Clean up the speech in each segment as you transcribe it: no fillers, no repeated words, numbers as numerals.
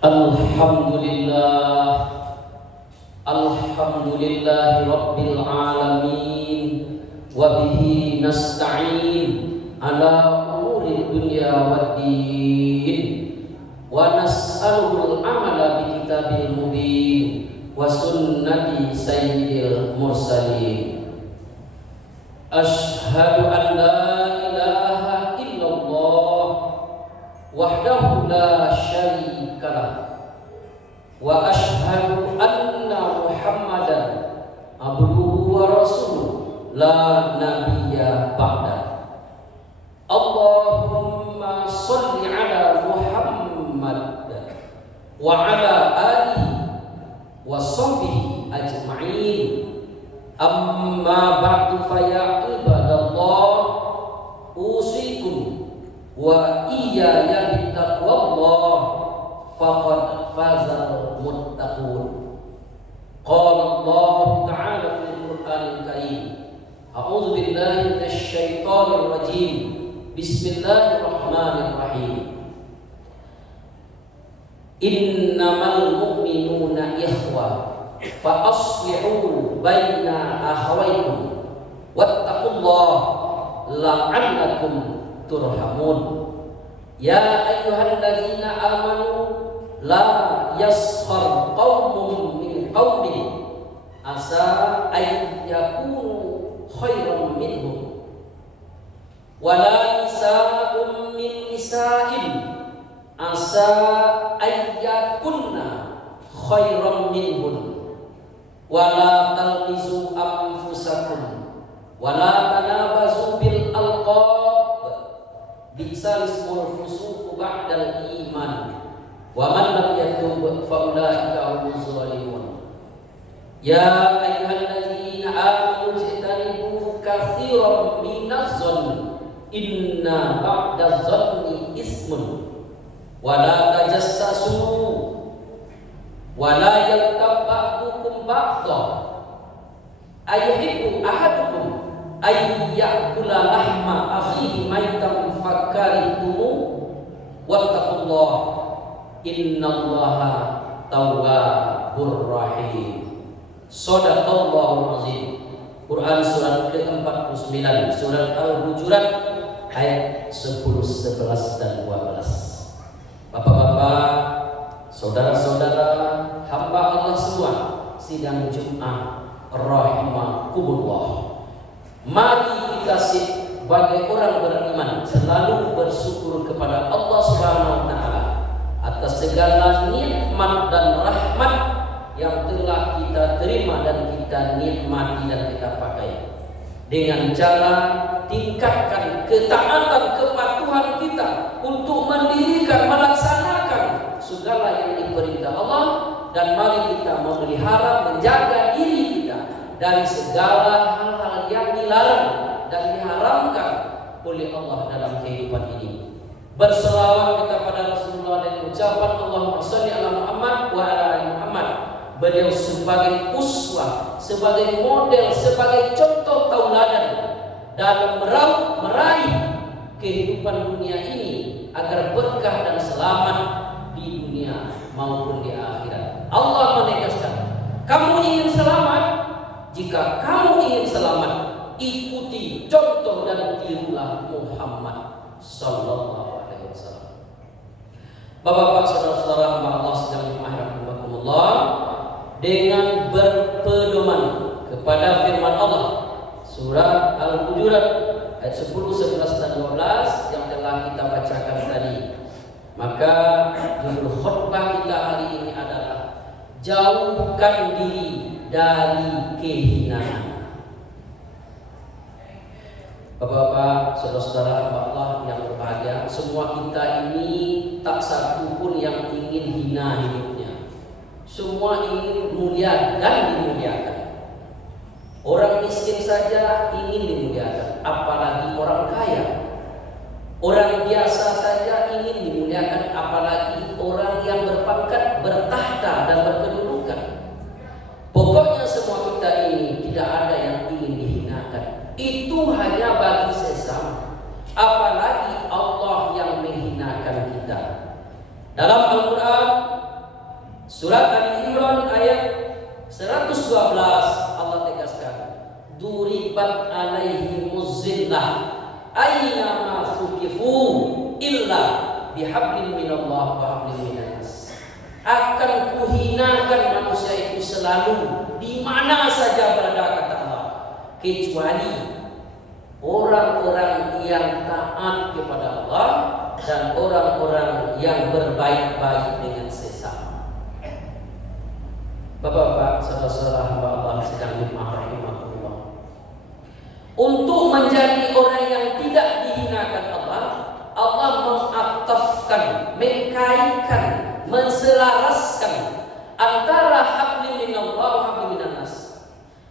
Alhamdulillah, alhamdulillahi rabbil alamin, wa bihi nasta'in ala umuri dunya waddin, wa nas'alul amala bi kitabil mubin wa sunnati sayyidil mursalin. Ashhadu an la ilaha illallah wahdahu la syarika lah, wa ashhadu anna Muhammadan abduhu wa rasuluh la nabiyya ba'da. Allahumma sholli ala Muhammad wa ala alihi wa sahbihi ajma'in. Amma ba'du fa ya ibadallah, usikum wa iyaya bittaqwallah, faqad fazal muttaqun. Qala Allah ta'ala fil Qur'anil Karim, a'udzu billahi minasy syaithanir rajim. Bismillahirrahmanirrahim. Innamal mu'minuna ikhwah fa aslihu baina akhawaykum wattaqullah la'allakum turhamun. Ya ayyuhalladzina amanu la yaskhar qaumun min qaumin asa ay yakunu khairan minhum wala nisa'un min nisa'in asa ay yakunna khairan minhum wala talmizu anfusakum wala tanabazu bil alqab bi'sal ismul fusuq ba'dal iman wa man lam yatub fa ulaika humuz zalimun. Ya ayyuhalladzina amanu ijtanibu katsiran minaz zanni inna ba'daz zanni ismun wa la tajassasu wa la yaghtab ba'dukum ba'dha ayuhibbu ahadukum ay ya'kula lahma akhihi maitan fakaritumu wattaqullah innallaha tawwabur rahim. Shadaqallahul azim. Quran surat ke-49, surat Al-Hujurat ayat 10, 11 dan 12. Bapak-bapak, saudara-saudara, hamba Allah semua, sidang Jumat rahimakumullah. Mari kita sebagai orang beriman selalu bersyukur kepada Allah Subhanahu wa taala atas segala nikmat dan rahmat yang telah kita terima dan kita nikmati dan kita pakai, dengan cara tingkatkan ketaatan kepatuhan kita untuk mendirikan, melaksanakan segala yang diperintah Allah, dan mari kita memelihara, menjaga diri kita dari segala hal-hal yang dilarang dan diharamkan oleh Allah dalam kehidupan ini. Berselawat kita pada Rasulullah dan ucapan Allahumma sholli ala Muhammad wa ala ali Muhammad. Beliau sebagai uswah, sebagai model, sebagai contoh tauladan dalam meraih kehidupan dunia ini agar berkah dan selamat di dunia maupun di akhirat. Allah menegaskan, kamu ingin selamat? Jika kamu ingin selamat, ikuti contoh dan tirulah Muhammad sallallahu alaihi wasallam. Bapak-bapak, saudara-saudara Allah sedang dirahmatikumullah, dengan berpedoman kepada firman Allah surat Al-Hujurat ayat 10, 11 dan 12 yang telah kita bacakan tadi, maka judul khutbah kita hari ini adalah jauhkan diri dari kehinaan. Bapak-bapak, saudara-saudara Allah yang berbahagia, semua kita ini tak satu pun yang ingin hina hidupnya. Semua ingin mulia dan dimuliakan. Orang miskin saja ingin dimuliakan, apalagi orang kaya. Orang biasa saja ingin dimuliakan, apalagi orang yang berpangkat, bertahta dan berkedudukan. Pokoknya semua kita ini tidak ada yang ingin dihinakan. Itu hanya bagi sesama. Apalagi Allah yang menghinakan kita. Dalam Al-Quran Surat Ali Imran ayat 112 Allah tegaskan, duribat alaihimuz zillah aina ma thuqifu illa bihablin minallah wa hablin minas. Akan kuhinakan manusia itu selalu di mana saja berada, kata Allah, kecuali orang-orang yang taat kepada Allah dan orang-orang yang berbaik-baik dengan sesama. Bapak-bapak, saudara-saudara hamba Allah sedang rahimahullah, untuk menjadi orang yang tidak dihinakan Allah, Allah mengaktafkan, mengkaitkan, menselaraskan antara hablin minallah wa hablin minas.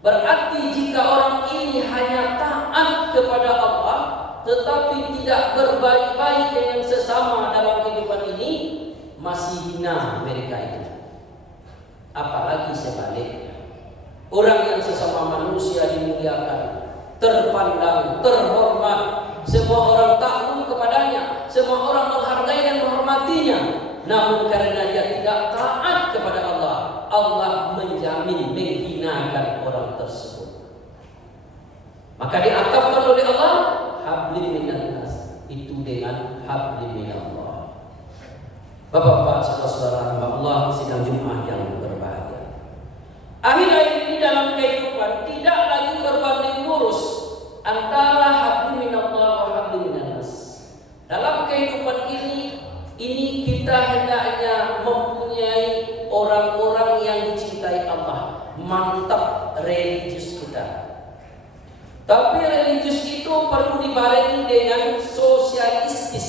Berarti jika orang ini hanya taat kepada Allah tetapi tidak berbaik-baik dengan sesama dalam kehidupan ini, masih hina mereka itu. Apalagi sebaliknya, orang yang sesama manusia dimuliakan, terpandang, terhormat, semua orang takluk kepadanya, semua orang menghargai dan menghormatinya. Namun karena dia tidak taat kepada Allah, Allah menjamin menghinakan orang tersebut. Maka diatafkan oleh Allah hablin minan nas, itu dengan hablin minallah. Bapak-bapak, saudara-saudara Allah sidang Jumat yang berbahagia, akhir-akhir ini dalam kehidupan tidak lagi berbanding lurus antara hablin minallah wa hablin minan nas. Dalam kehidupan ini kita hendaknya mempunyai orang-orang yang dicintai Allah, mantap religius kita. Tapi religius itu perlu dibarengi dengan sosialistis,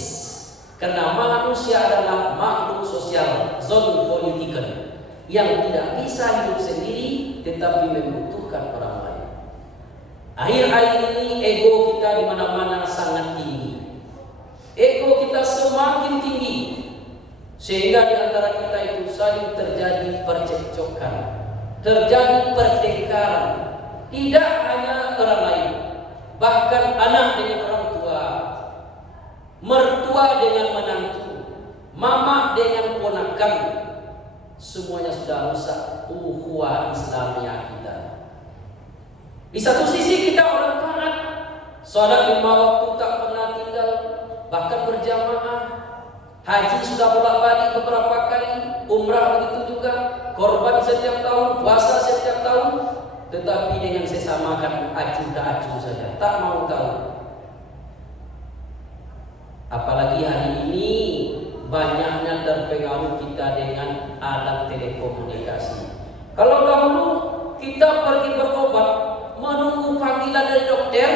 karena manusia adalah makhluk sosial, zon politikal, yang tidak bisa hidup sendiri tetapi membutuhkan orang lain. Akhir-akhir ini ego kita di mana-mana sangat tinggi. Ego kita semakin tinggi sehingga di antara kita itu saling terjadi percekcokan, terjadi pertengkaran. Tidak hanya orang lain, bahkan anak dengan orang tua, mertua dengan menantu, mama dengan ponakan, semuanya sudah rusak ukhuwah Islamiyah kita. Di satu sisi kita orang taat, salat 5 waktu tak pernah tinggal, bahkan berjamaah, haji sudah bolak-balik beberapa kali, umrah begitu juga, korban setiap tahun, puasa setiap tahun, tetapi dengan sesama kan acuh tak acuh saja, tak mau tahu. Apalagi hari ini banyaknya terpengaruh kita dengan alat telekomunikasi. Kalau dahulu kita pergi berobat menunggu panggilan dari dokter,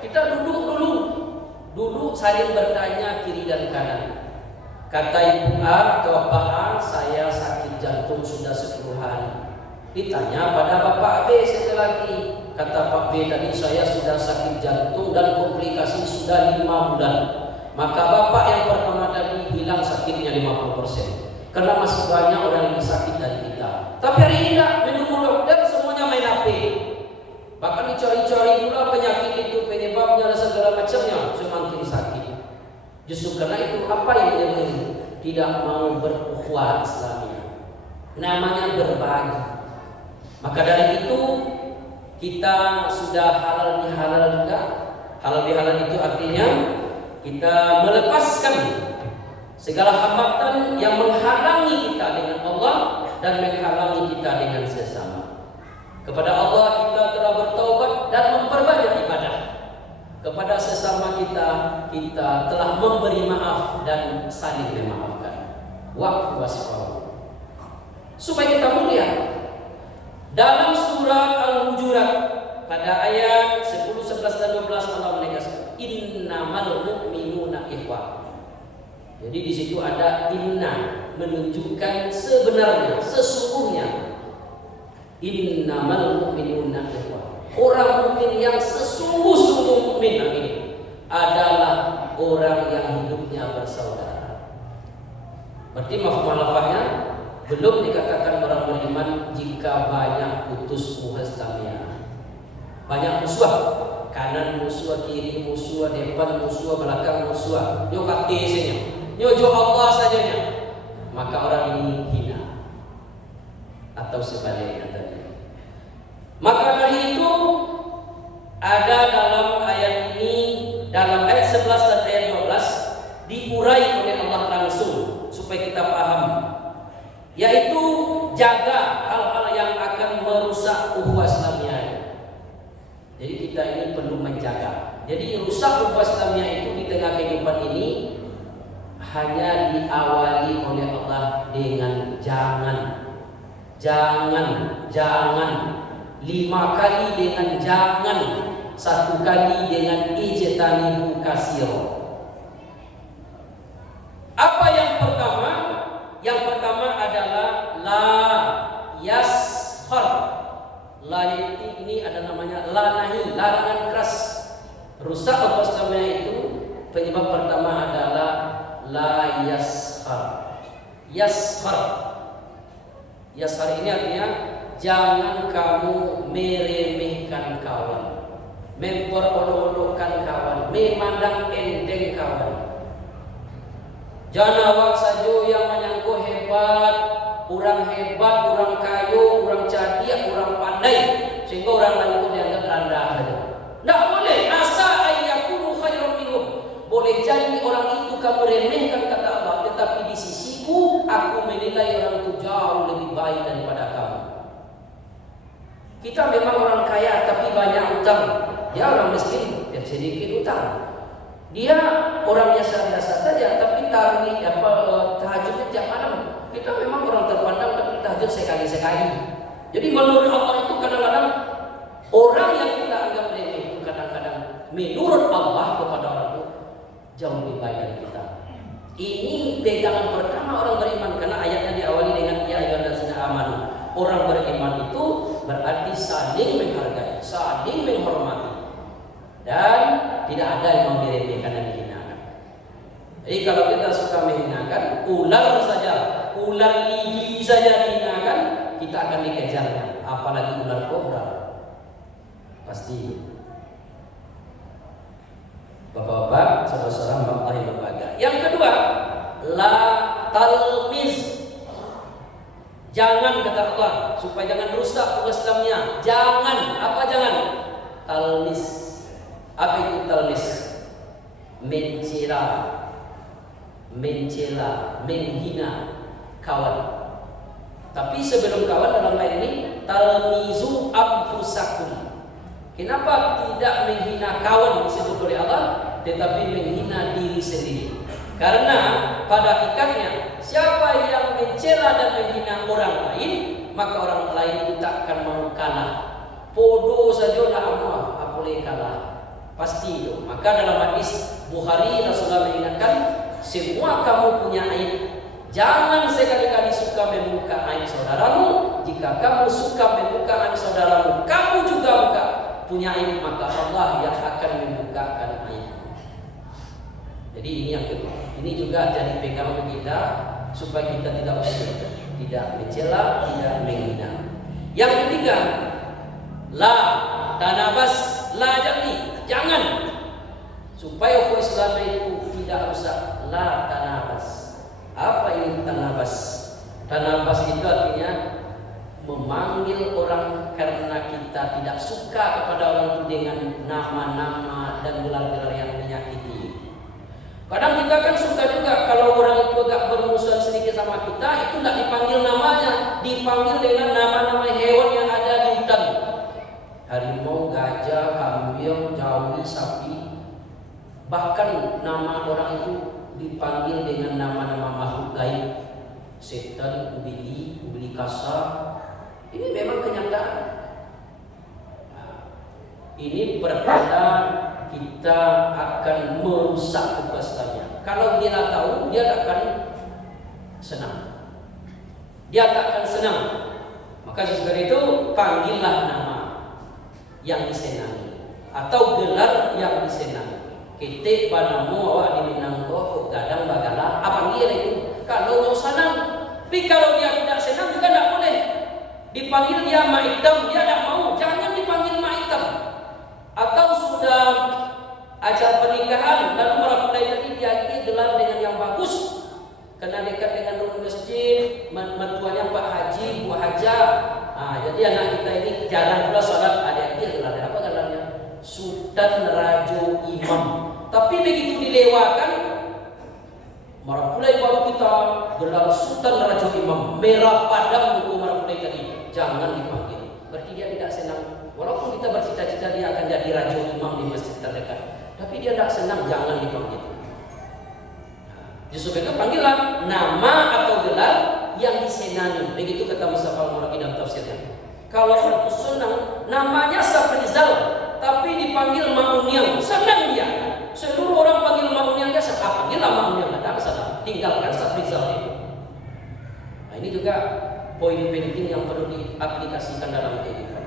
kita duduk saling bertanya kiri dan kanan. Kata Ibu A atau Pak A, saya sakit jantung sudah 10 hari. Ditanya pada Bapak B sekali lagi, kata Pak B tadi, saya sudah sakit jantung dan komplikasi sudah 5 bulan. Maka Bapak yang pertama tadi bilang sakitnya 50%, karena masih banyak orang yang sakit dari kita. Tapi hari ini tidak, menunggu dokter semuanya main HP. Bahkan dicari-cari pula penyakit itu, penyebabnya dan segala macamnya, semakin sakit. Justru karena itu apa yang menyebabkan tidak mau berukhuwah Islamiyah, namanya berbagi. Maka dari itu kita sudah halal bihalal juga. Halal bihalal itu artinya kita melepaskan segala hambatan yang menghalangi kita dengan Allah dan menghalangi kita dengan sesama. Kepada Allah kita telah bertaubat dan memperbanyak ibadah. Kepada sesama kita telah memberi maaf dan saling memaafkan. Wa'fu wasfahu, supaya kita mulia. Dalam surat Al-Hujurat pada ayat 10, 11 dan 12 Allah menegaskan innamal mu'minuna ikhwah. Jadi di situ ada inna, menunjukkan sebenarnya, sesungguhnya. Innamal mu'minuna ikhwah. Orang mukmin yang sesungguh-sungguh mukmin ini adalah orang yang hidupnya bersaudara. Berarti mafhum-lafaznya belum dikatakan orang beriman jika banyak putus Islamiyah. Banyak musuh, kanan musuh, kiri musuh, depan musuh, belakang musuh. Yo kate saja, yo Allah sajanya. Maka orang ini hina. atau sebaliknya tadi. Maka dari itu ada dalam ayat ini, dalam ayat 11 dan ayat 12 diurai oleh Allah langsung supaya kita paham, yaitu jaga hal-hal yang akan merusak ukhuwah Islamiyah. Jadi kita ini perlu menjaga. Jadi rusak ukhuwah Islamiyah itu di tengah kehidupan ini hanya diawali oleh Allah dengan jangan. 5 kali dengan jangan, 1 kali dengan ijtanibu kasiro. Apa yang pertama? Yang pertama adalah la yaskhar. La ini ada namanya la nahi, larangan keras. Rusak ukhuwah Islamiyah itu penyebab pertama adalah la yaskhar. Yaskhar ini artinya jangan kamu meremehkan kawan, memperolok-olokkan kawan, memandang enteng kawan. Jangan awak saja yang menyangkut hebat, orang kayu, orang cerdik, orang pandai, sehingga orang lain itu dianggap rendah saja. Tidak boleh. Asa ayyakunu khairan minhum. Boleh jadi orang itu kamu remehkan kata Allah, tetapi di sisiku aku menilai orang itu jauh lebih baik daripada kamu. Kita memang orang kaya tapi banyak utang. Dia orang miskin, dia sedikit utang. Dia orang biasa-biasa saja tapi tahajudnya tiap malam. Kita memang orang terpandang tapi tahajud sekali-sekali. Jadi menurut Allah itu kadang-kadang orang yang kita anggap remeh itu kadang-kadang menurut Allah kepada orang itu jauh lebih baik dari kita. Ini pegangan pertama orang beriman, karena ayatnya diawali dengan ya ayyuhallazina amanu. Orang beriman itu berarti saling menghargai, saling menghormati, dan tidak ada yang mau diremehkan dan dihinakan. Jadi kalau kita suka menghinakan, ular lidi saja dihinakan, kita akan dikejarnya, apalagi ular kobra. Pasti. Bapak-bapak, saudara-saudara Allah yang berbahagia. Yang kedua, la talmiz. Jangan, kata Allah, supaya jangan rusak ukhuwah Islamiyah. Jangan, apa jangan? Talmiz. Apa itu talmiz? Mencela, menghina kawan. Tapi sebelum kawan dalam ayat ini, talmizu anfusakum. Kenapa tidak menghina kawan disebut oleh Allah, tetapi menghina diri sendiri? Karena pada hakikatnya siapa yang mencela dan menghina orang lain, maka orang lain itu tak akan mau kalah. Podo saja nak boleh kalah, pasti itu. Maka dalam hadis Bukhari Rasulullah mengingatkan, semua kamu punya aib. Jangan sekali-kali suka membuka aib saudaramu. Jika kamu suka membuka aib saudaramu, kamu juga punya aib, maka Allah yang akan membukakan aib. Jadi ini yang kedua. Ini juga jadi pegangan kita supaya kita tidak usir, tidak mencela, tidak menghina. Yang ketiga, la tanabas, la jangan. Supaya ukhuwah Islam itu tidak rusak, la tanabas. Apa ini tanabas? Tanabas itu artinya memanggil orang karena kita tidak suka kepada orang itu dengan nama-nama dan gelar-gelar yang menyakiti. Kadang kita kan suka juga kalau orang itu agak bermusuhan sedikit sama kita, itu tidak dipanggil namanya, dipanggil dengan nama-nama hewan yang ada di hutan. Harimau, gajah, kambing, jawi, sapi. Bahkan nama orang itu dipanggil dengan nama-nama makhluk gaib, setan, ubili kasar. Ini memang kenyataan. Ini pertanda kita akan merusak ukhuwah Islamiyah. Kalau dia tak tahu, dia tak akan senang. Dia tak akan senang. Maka sesudah itu panggillah nama yang disenangi atau gelar yang disenangi. Kita padamu awak di Minangko gadang bagala. Apa dia itu? Kalau mau senang, tapi kalau dia tidak senang juga tidak boleh. Dipanggil dia ma'itam, dia tidak mau. Jangan dipanggil ma'itam. Atau sudah acara pernikahan dan orang mulai tadi dia gelar dengan yang bagus, karena dekat dengan rumah masjid, mertuanya Pak Haji, Bu Haja. Jadi anak kita ini jarang pula sholat. Ada dia gelarnya apa gelarnya? Sultan Rajo Imam. Tapi begitu dilewatkan, Marapulai baru kita gelar Sultan Rajo Imam, merah padam buku Marapulai tadi. Jangan dipanggil. Berarti dia tidak senang. Walaupun kita bercita-cita dia akan jadi Rajo Imam di masjid terdekat, tapi dia tidak senang, jangan dipanggil. Justru mereka panggillah nama atau gelar yang disenangi. Begitu kata Mustafa Al-Muraqi dalam tafsirnya. Kalau orang senang, namanya Safrizal, tapi dipanggil Ma'unyang, senang dia. Seluruh orang panggil Ma'unyang, dia panggillah Ma'unyang, tidak salah. Tinggalkan Safrizal itu. Nah, ini juga poin penting yang perlu diaplikasikan dalam kehidupan.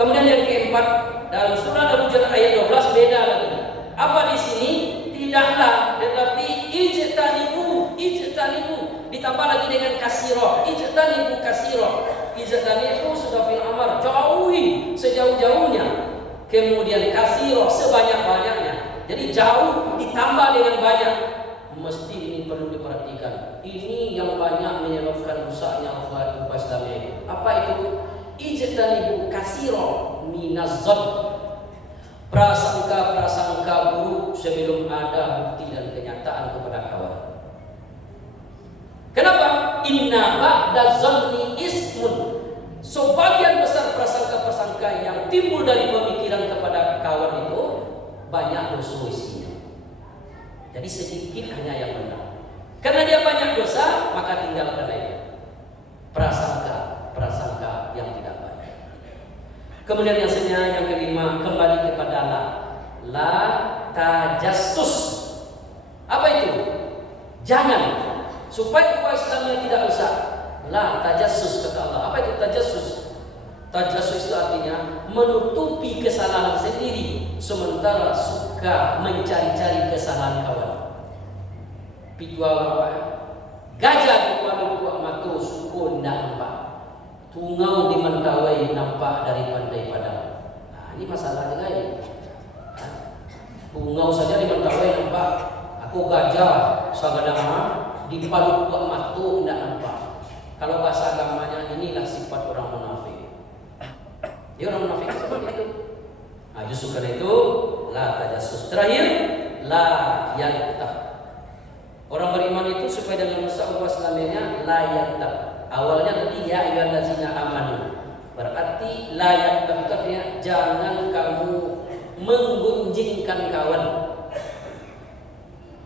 Kemudian yang keempat, dalam surah Al-Hujurat ayat 12 beda lagi. Apa di sini? Tidaklah, tetapi ijtanibu ditambah lagi dengan kasiro. Ijtanibu sudah fil amar, jauhi sejauh-jauhnya. Kemudian kasiro sebanyak-banyaknya. Jadi jauh ditambah dengan banyak. Mesti ini perlu diperhatikan. Ini yang banyak menyebabkan rusaknya ukhuwah Islamiyah. Apa itu? Ijtanibu kasiro minaz-zann. Prasangka buruk sebelum ada bukti dan kenyataan kepada kawan. Kenapa? Inna ba'da zanni ismun. Sebagian besar prasangka-prasangka yang timbul dari pemikiran kepada kawan itu banyak dosa isinya. Jadi sedikit hanya yang benar. Karena dia banyak dosa, maka tinggalkan itu. Prasangka yang tidak baik. Kemudian yang kelima, kembali kepada la tajassus. Apa itu? Jangan, supaya ukhuwah Islamiyah tidak rusak. La tajassus kata Allah. Apa itu tajassus? Tajassus itu artinya menutupi kesalahan sendiri, sementara suka mencari-cari kesalahan kawan. Pitua gajah di kuala matu suku ndak nampak. Tungau di Mentawai nampak dari Pandai Padang. Nah, ini masalahnya ini. Tungau saja di Mentawai nampak. Aku gajah sagadama di Palu Buat Matu tidak nampak. Kalau bahasa agamanya inilah sifat orang munafik. Dia orang munafik seperti itu. Nah, justru karena itu la tajassus. Terakhir la yaghtab. Orang beriman itu supaya dengan rusak ukhuwah Islamiyahnya la yaghtab. Awalnya tadi ya ayyuhallazina amanu. Berarti la yaghtab itu artinya jangan kamu menggunjingkan kawan.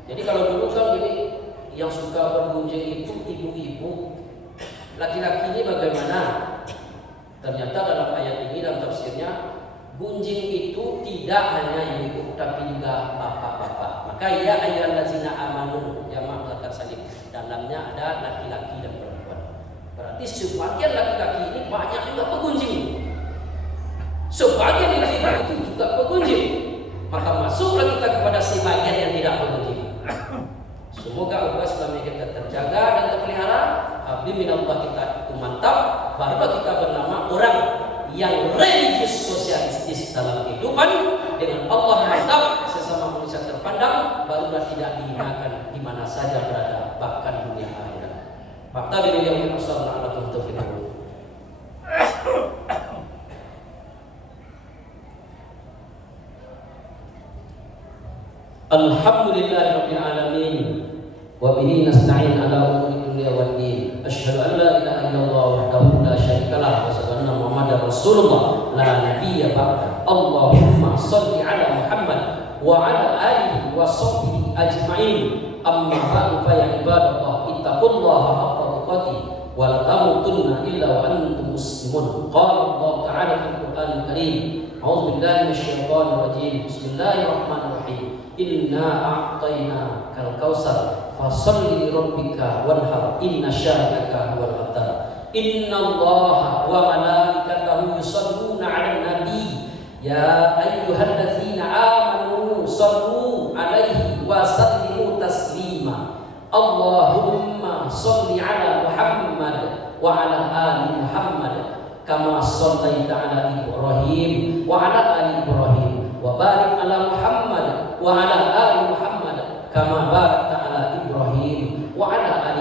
Jadi kalau dulu kan gini, yang suka bergunjing itu ibu-ibu. Laki-laki ini bagaimana? Ternyata dalam ayat ini dalam tafsirnya gunjing itu tidak hanya ibu tapi juga bapak-bapak. Maka ya ayyuhallazina amanu jamak muzakkar salim. Dalamnya ada laki-laki dan perempuan. Berarti sebagian laki-laki ini banyak juga pegunjing. Sebagian ibu itu juga pegunjing. Maka masuklah kita kepada sebagian yang tidak pegunjing. Semoga ukhuwah Islamiyah kita terjaga dan terpelihara. Abdi minallah kita itu mantap. Barulah kita bernama orang yang religius sosialistis dalam kehidupan. Dengan Allah mantap, sesama manusia terpandang. Barulah tidak dihinakan di mana saja berada, bahkan dunia akhirat. Faktabiru yang wassalamu ala taufiq. Alhamdulillahirabbil alamin. Wa bihi nasta'in ala umuri dunya waddin. Asyhadu an la ilaha illallah wahdahu la syarikalah wa asyhadu anna Muhammadar Rasulullah la nabiyya ba'da. Allahumma shalli ala Muhammad wa ala alihi wa sahbihi ajma'in. Amma ba'du fa ya ibadallah ittaqullaha haqqa tuqatih wa la tamutunna illa wa antum muslimun. Qala Allah ta'ala fil Qur'anil Karim. A'udzu billahi minasyaitonir rajim. Bismillahirrahmanirrahim. Inna a'tayna kal kausar fasalli li rabbika wanhar inna syani'aka huwal abtar. Inna Allaha wa malaikatahu yusalluna 'alan nabi ya ayyuhalladzina amanu sallu 'alaihi wa sallimu taslima. Allahumma shalli 'ala Muhammad wa 'ala ali Muhammad kama shallaita 'ala Ibrahim wa 'ala ali Ibrahim wa barik 'ala Muhammad wa 'ala ali Muhammad kama barakta 'ala Ibrahim wa 'ala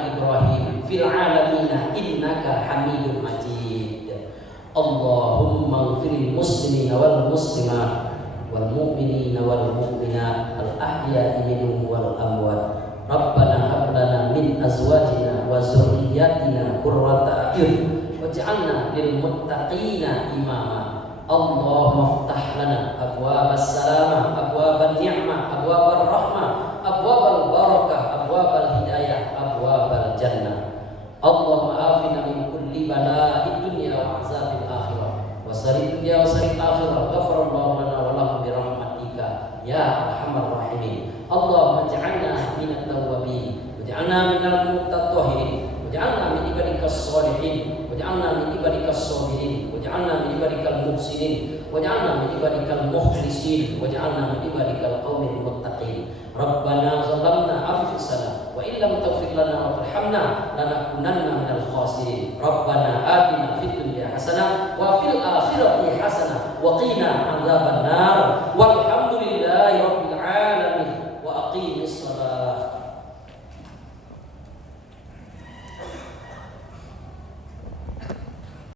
wal mu'minina wal mu'minat al ahya'i minhum wal amwat. Rabbana hab lana min azwajina wa dzurriyyatina qurrata a'yun waj'alna lil muttaqina imama. Allahumma iftah lana abwabas salamah, abwaban ni'mah, abwabal rahmah, abwabal barakah, abwabal hidayah, abwabal jannah. Allahumma afina min kulli bala'id dunya wa azabil akhirah wa sarrid dunya wa sarrid akhirah. Ghafarallahu lana wa lahum bi rahmatika ya arhamar rahimin. Allahumma ij'alna minat tawwabin waj'alna minal mutatahhirin waj'alna min ibadikas sholihin waj'alna min ibadikas sabirin waj'alna min ibadikal muhsinin waj'alna min ibadikal mukhlisin waj'alna min ibadikal qaumil muttaqin. Rabbana zalamna anfusana wa illam taghfir lana wa tarhamna lanakunanna minal khasirin. Rabbana atina fid dunya hasanah wa fil akhirati hasanah wa qina adzabannar. Walhamdulillahi rabbil alamin. Wa aqimis shalah.